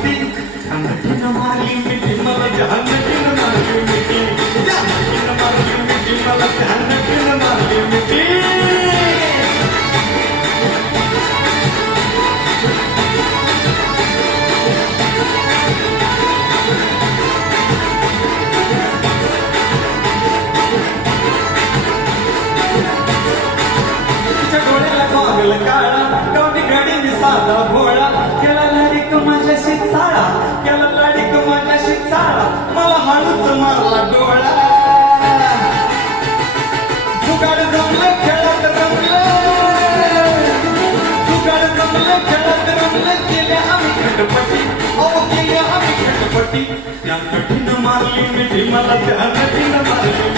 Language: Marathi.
सुट्टी नटीनं मारली मिठी मला त्या नटीनं मारली मिठी त्या नटीनं मारली मिठी मला त्या नटीनं मारली मिठी काळा कवटी घडी मी साधा भोळा केला लाडीक माझ्याशी चाळा केला लाडीक माझ्याशी चाळा मला हळूच मारला डोळा जुगाड जमलं खेळत रमलं जुगाड जमलं खेळत रमलं केले आम्ही खटपटी केले आम्ही खटपटी त्या नटीनं मारली मिठी मला त्या नटीनं मारली